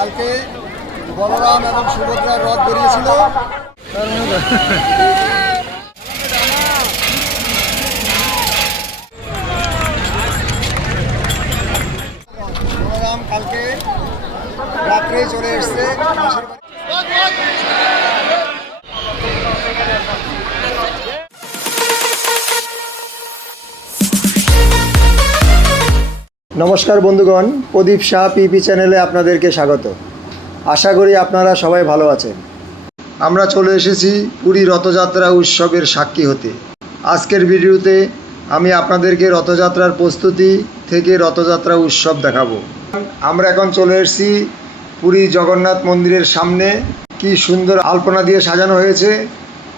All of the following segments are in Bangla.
কালকে বলরাম এবং সুভদ্রার রথ বেরিয়েছিল। বলরাম কালকে রাত্রে চলে এসছে মাসির বাড়ি। নমস্কার বন্ধুগণ, প্রদীপ শাহ পিপি চ্যানেলে আপনাদেরকে স্বাগত। আশা করি আপনারা সবাই ভালো আছেন। আমরা চলে এসেছি পুরী রথযাত্রা উৎসবের সাক্ষী হতে। আজকের ভিডিওতে আমি আপনাদেরকে রথযাত্রার প্রস্তুতি থেকে রথযাত্রা উৎসব দেখাবো। আমরা এখন চলে এসেছি পুরী জগন্নাথ মন্দিরের সামনে। কি সুন্দর আলপনা দিয়ে সাজানো হয়েছে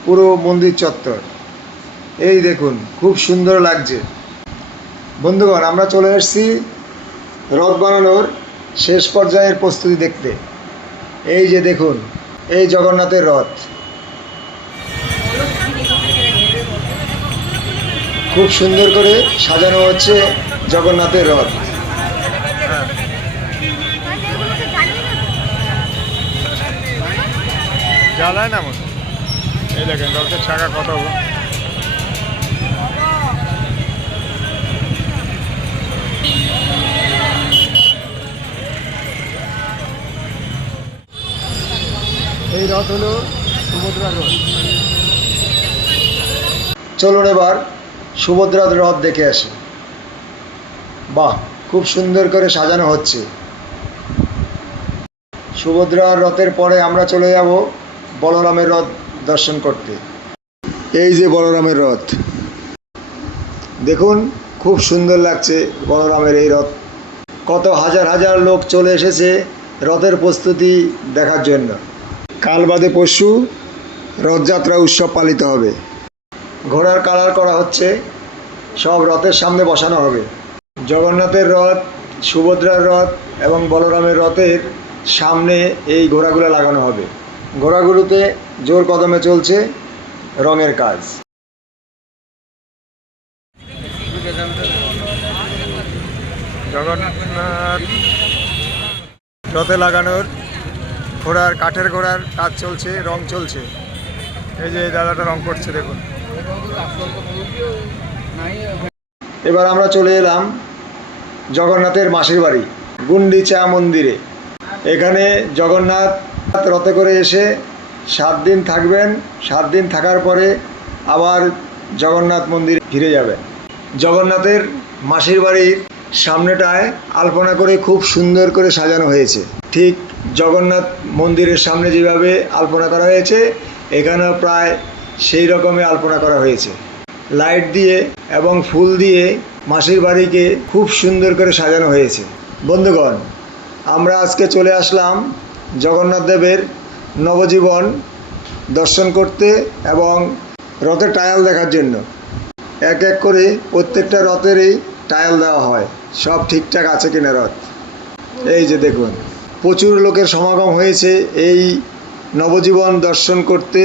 পুরো মন্দির চত্বর। এই দেখুন, খুব সুন্দর লাগছে। বন্ধুগণ, আমরা চলে এসেছি রথ বানানোর শেষ পর্যায়ের প্রস্তুতি দেখতে। এই যে দেখুন, এই জগন্নাথের রথ খুব সুন্দর করে সাজানো হচ্ছে। জগন্নাথের রথ জ্বালায় না মতো। এই দেখেন রথের চাকা কত। এই রথ হলো সুভদ্রার রথ। চলুন এবার সুভদ্রার রথ দেখে আসি। বাহ, খুব সুন্দর করে সাজানো হচ্ছে। সুভদ্রার রথের পরে আমরা চলে যাব বলরামের রথ দর্শন করতে। এই যে বলরামের রথ দেখুন, খুব সুন্দর লাগছে বলরামের এই রথ। কত হাজার হাজার লোক চলে এসেছে রথের প্রস্তুতি দেখার জন্য। কাল বাদে পরশু রথযাত্রা উৎসব পালিত হবে। ঘোড়ার কালার করা হচ্ছে, সব রথের সামনে বসানো হবে। জগন্নাথের রথ, সুভদ্রার রথ এবং বলরামের রথের সামনে এই ঘোড়াগুলো লাগানো হবে। ঘোড়াগুলোতে জোর কদমে চলছে রঙের কাজ। জগন্নাথ রথে লাগানোর ঘোড়ার, কাঠের ঘোড়ার কাজ চলছে, রং চলছে। এই যে এই দাদাটা রং করছে, দেখুন। এবার আমরা চলে এলাম জগন্নাথের মাসির বাড়ি গুন্ডিচা মন্দিরে। এখানে জগন্নাথ রথে করে এসে 7 দিন থাকবেন। 7 দিন থাকার পরে আবার জগন্নাথ মন্দিরে ফিরে যাবেন। জগন্নাথের মাসির বাড়ির সামনেটায় আলপনা করে খুব সুন্দর করে সাজানো হয়েছে। ঠিক জগন্নাথ মন্দিরের সামনে যেভাবে আলপনা করা হয়েছে, এখানেও প্রায় সেই রকমই আলপনা করা হয়েছে। লাইট দিয়ে এবং ফুল দিয়ে মাসির বাড়িকে খুব সুন্দর করে সাজানো হয়েছে। বন্ধুগণ, আমরা আজকে চলে আসলাম জগন্নাথ দেবের নবজীবন দর্শন করতে এবং রথের টায়াল দেখার জন্য। এক এক করে প্রত্যেকটা রথেরই টায়াল দেওয়া হয়, সব ঠিকঠাক আছে কিনা রথ। এই যে দেখুন, প্রচুর লোকের সমাগম হয়েছে এই নবজীবন দর্শন করতে।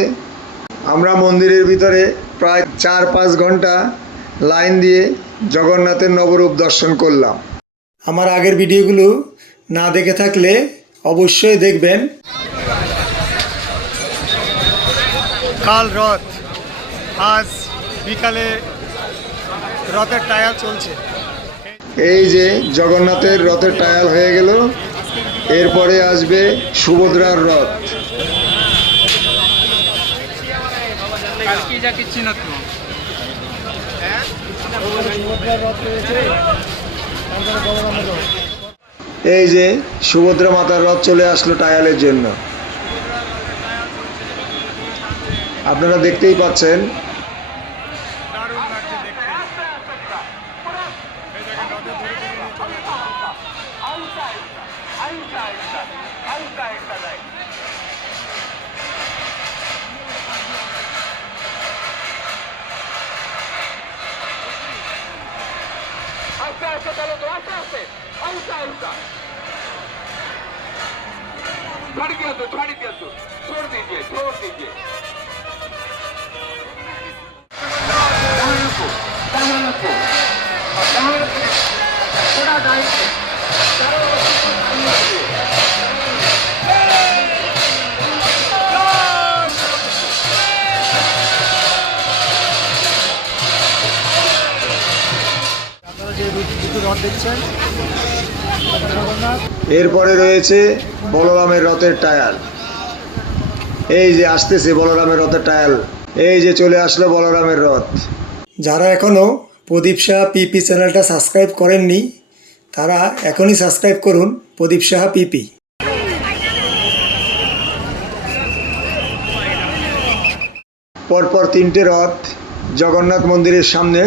আমরা মন্দিরের ভিতরে প্রায় 4-5 ঘন্টা লাইন দিয়ে জগন্নাথের নবরূপ দর্শন করলাম। আমার আগের ভিডিওগুলো না দেখে থাকলে অবশ্যই দেখবেন। কাল রথ, আজ বিকালে রথের টায়াল চলছে। এই যে জগন্নাথের রথের টায়াল হয়ে গেল, এরপরে আসবে সুভদ্রার রথ। এই যে সুভদ্রা মাতার রথ চলে আসলো টায়ালের জন্য। আপনারা দেখতেই পাচ্ছেন। छोड़ दीजिए छोड़ दीजिए। थोड़ा রথ দেখছেন জগন্নাথ। এরপরে রয়েছে বলরামের রথের টায়াল। এই যে আসতেছে বলরামের রথের টায়াল, এই যে চলে আসলো বলরামের রথ। যারা এখনও প্রদীপ সাহা পিপি চ্যানেলটা সাবস্ক্রাইব করেননি তারা এখনই সাবস্ক্রাইব করুন প্রদীপ সাহা পিপি। পরপর তিনটে রথ জগন্নাথ মন্দিরের সামনে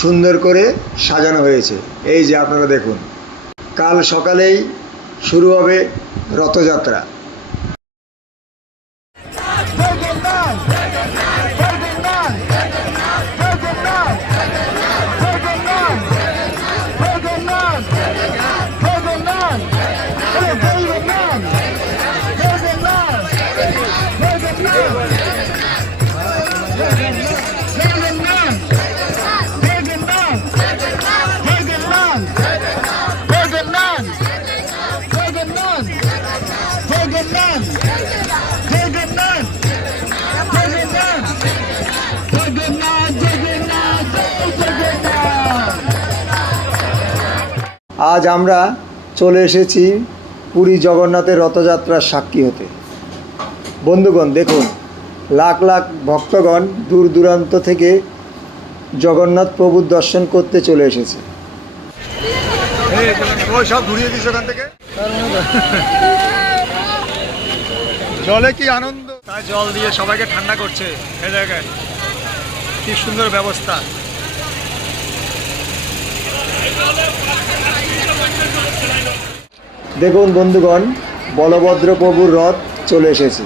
সুন্দর করে সাজানো হয়েছে। এই যে আপনারা দেখুন, কাল সকালেই শুরু হবে রথযাত্রা। আজ আমরা চলে এসেছি পুরী জগন্নাথের রথযাত্রার সাক্ষী হতে। বন্ধুগণ দেখুন, লাখ লাখ ভক্তগণ দূর দূরান্ত থেকে জগন্নাথ প্রভুর দর্শন করতে চলে এসেছে। সব ঘুরিয়ে দিচ্ছে ওখান থেকে। জলে কি আনন্দ, তাই জল দিয়ে সবাইকে ঠান্ডা করছে। এই জায়গায় কি সুন্দর ব্যবস্থা। দেখুন বন্ধুগণ, বলভদ্র প্রভুর রথ চলে এসেছে।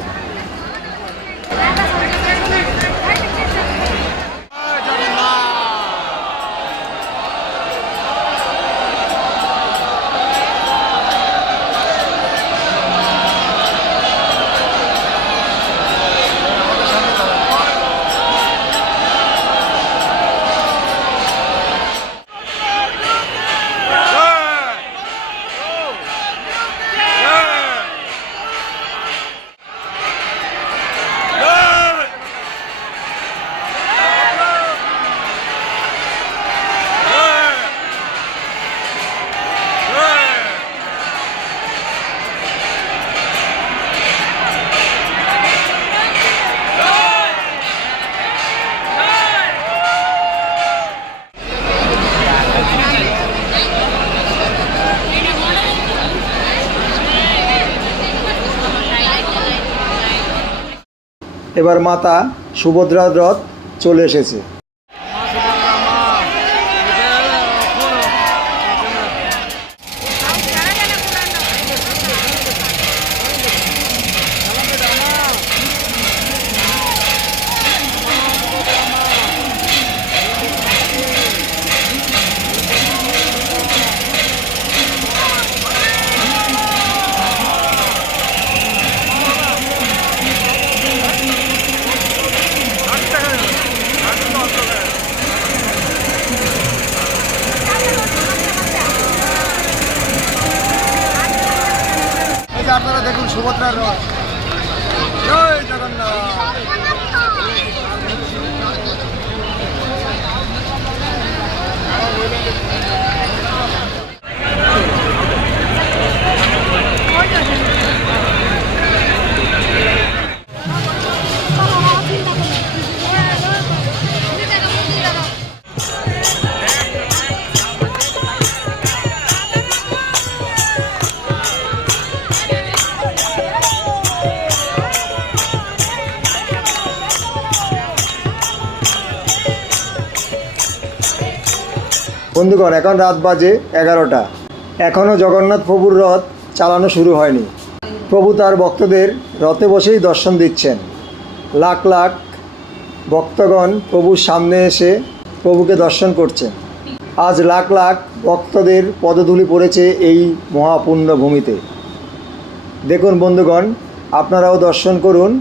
এবার মাতা সুভদ্রার রথ চলে এসেছে। আপনারা দেখুন সুভদ্রার রথ। জয় জগন্নাথ। বন্ধুগণ, এখন রাত বাজে 11টা। এখনও জগন্নাথ প্রভুর রথ চালানো শুরু হয়নি। প্রভু তার ভক্তদের রথে বসেই দর্শন দিচ্ছেন। লাখ লাখ ভক্তগণ প্রভুর সামনে এসে প্রভুকে দর্শন করছেন। আজ লাখ লাখ ভক্তদের পদধূলি পড়েছে এই মহাপুণ্য ভূমিতে। দেখুন বন্ধুগণ, আপনারাও দর্শন করুন।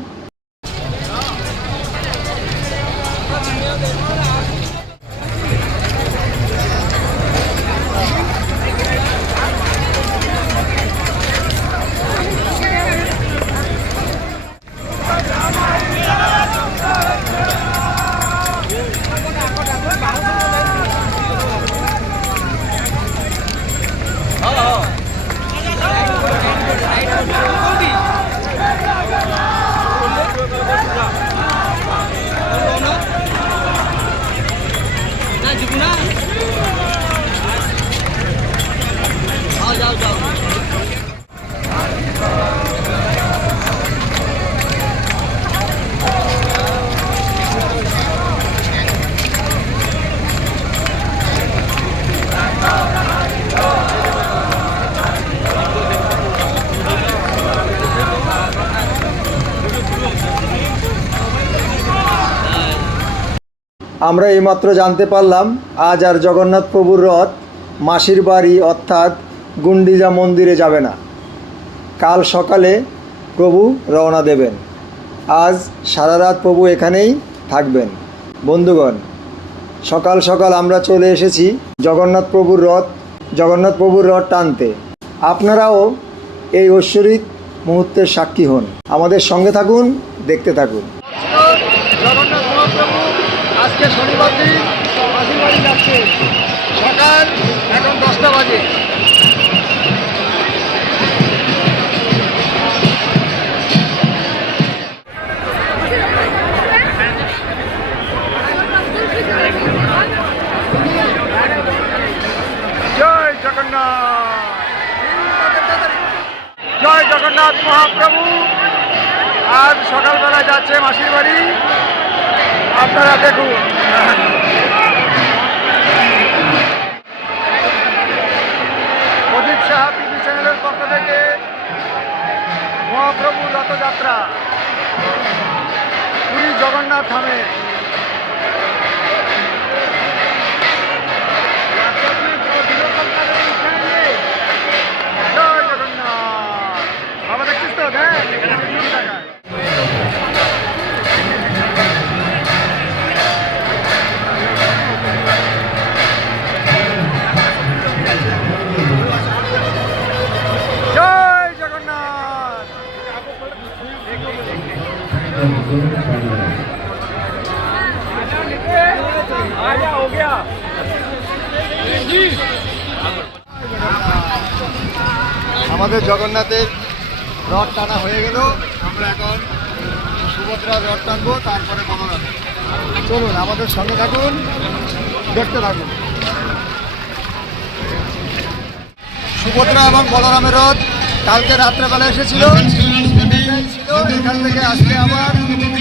আমরা এইমাত্র জানতে পারলাম আজ আর জগন্নাথ প্রভুর রথ মাসির বাড়ি অর্থাৎ গুন্ডিচা মন্দিরে যাবে না। কাল সকালে প্রভু রওনা দেবেন। আজ সারা রাত প্রভু এখানেই থাকবেন। বন্ধুগণ, সকাল সকাল আমরা চলে এসেছি জগন্নাথ প্রভুর রথ টানতে। আপনারাও এই ঐশ্বরিক মুহূর্তের সাক্ষী হন। আমাদের সঙ্গে থাকুন, দেখতে থাকুন। জগন্নাথ মহাপ্রভু আজকে শনিবার দিন মাসির বাড়ি যাচ্ছে। সকাল এখন 10টা বাজে। জয় জগন্নাথ, জয় জগন্নাথ মহাপ্রভু আজ সকালবেলা যাচ্ছে মাসির বাড়ি। আপনারা দেখুন। প্রদীপ সাহা টিভি চ্যানেলের পক্ষ থেকে মহাপ্রভুর রথযাত্রা পুরী জগন্নাথ ধামে। জয় জগন্নাথ। বাবা দেখছিস তো? দেখ জয় জগন্নাথ। আমাদের জগন্নাথের রথ টানা হয়ে গেল। আমরা এখন সুভদ্রার রথ টানবো, তারপরে বলরাম। চলুন আমাদের সঙ্গে থাকুন, দেখতে থাকুন। সুভদ্রা এবং বলরামের রথ কালকে রাত্রেবেলা এসেছিল। এখান থেকে আজকে আবার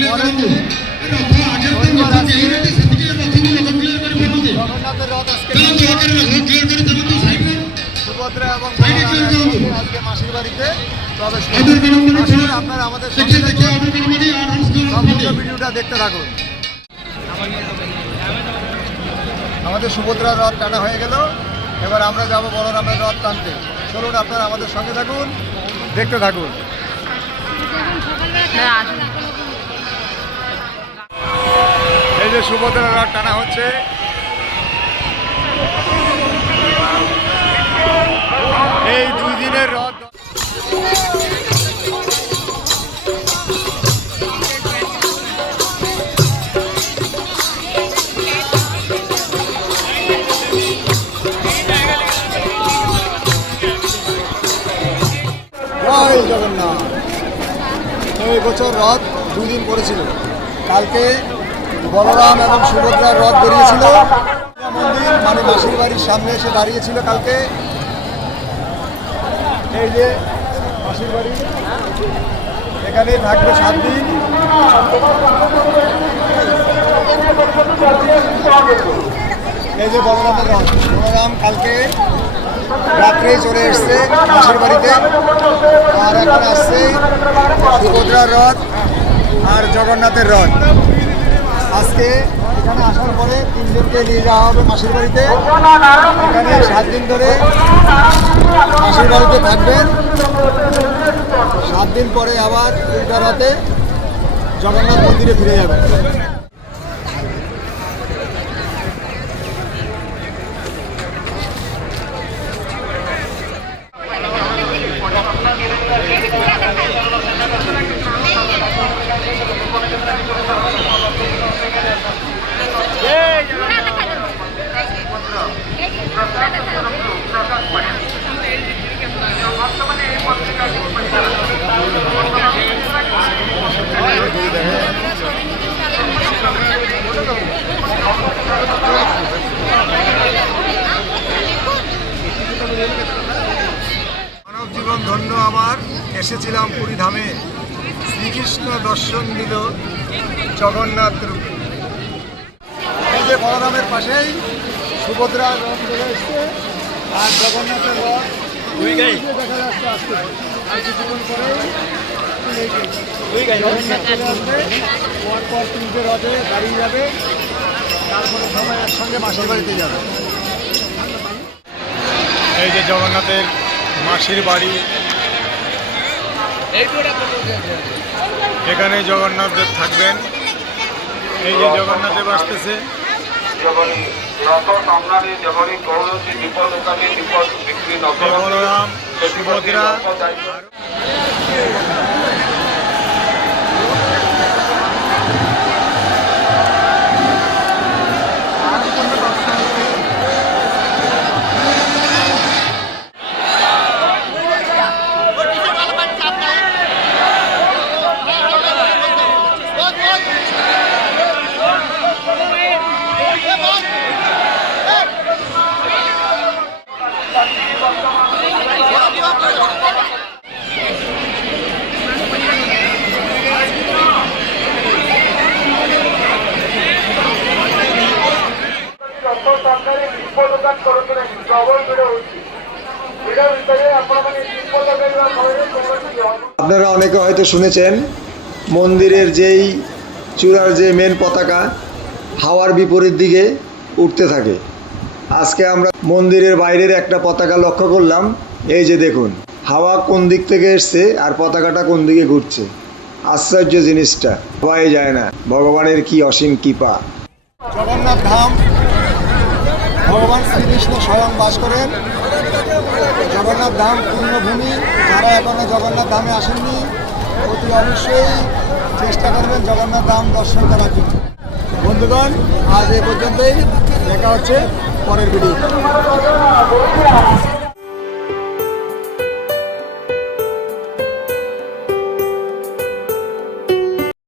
পরের দিন শনিবার আজকে জগন্নাথের রথ আজকে সুভদ্রা এবং বলরামের আজকে মাসির বাড়িতে প্রবেশ করবে। আসুন আপনারা আমাদের সঙ্গে সম্পূর্ণ ভিডিওটা দেখতে থাকুন। আমাদের সুভদ্রার রথ টানা হয়ে গেল। এবার আমরা যাব বলরামের রথ টানতে। চলুন আপনারা আমাদের সঙ্গে থাকুন, দেখতে থাকুন। এই যে সুভদ্রার রথ টানা হচ্ছে। এই 2 দিনের রথ। জয় জগন্নাথ। এই বছর রথ 2 দিন পড়েছিল। কালকে বলরাম এবং সুভদ্রার রথ বেরিয়েছিল। মন্দির মানে মাসির বাড়ির সামনে এসে দাঁড়িয়েছিল কালকে। এই যে মাসির বাড়ি, এখানেই থাকবে 7 দিন। এই যে বলরামের রথ, বলরাম কালকে রাত্রেই চলে এসছে মাসির বাড়িতে। আর এখন আসছে সুভদ্রার রথ আর জগন্নাথের রথ। আজকে এখানে আসার পরে 3 জনকে নিয়ে যাওয়া হবে মাসির বাড়িতে। এখানে 7 দিন ধরে মাসির বাড়িতে থাকবেন। 7 দিন পরে আবার উল্টা রথে জগন্নাথ মন্দিরে ফিরে যাবেন। ধন্য আমার, এসেছিলাম পুরী ধামে, শ্রীকৃষ্ণ দর্শন দিল জগন্নাথ রূপে। এই যে বলরামের পাশেই সুভদ্রার রথ চলে এসছে, আর জগন্নাথের রথ দেখা যাচ্ছে আসতে, আর কিছুক্ষণ পরেই জগন্নাথ চলে আসবে, পরপর তিনটে রথে দাঁড়িয়ে যাবে, তারপরে সবাই একসঙ্গে মাসির বাড়িতে যাবে। এই যে জগন্নাথের মাসির বাড়ি, এখানে জগন্নাথ দেব থাকবেন। এই যে জগন্নাথ দেব আসতেছে। বলরাম, সুভদ্রা, আপনারা অনেকে হয়তো শুনেছেন মন্দিরের যেই চূড়ার যে মেন পতাকা হাওয়ার বিপরীত দিকে উঠতে থাকে। আজকে আমরা মন্দিরের বাইরের একটা পতাকা লক্ষ্য করলাম। এই যে দেখুন, হাওয়া কোন দিক থেকে এসছে আর পতাকাটা কোন দিকে ঘুরছে। আশ্চর্য জিনিসটা, ভাবাই যায় না ভগবানের কি অসীম কৃপা। জগন্নাথ ধাম, ভগবান শ্রীকৃষ্ণ স্বয়ং বাস করেন। জগন্নাথ ধাম পূর্ণভূমি, যারা এখনো জগন্নাথ ধামে আসেননি অতি অবশ্যই চেষ্টা করবেন জগন্নাথ ধাম দর্শন করার জন্য। বন্ধুগণ, আজ এ পর্যন্তই, দেখা হচ্ছে পরের ভিডিও।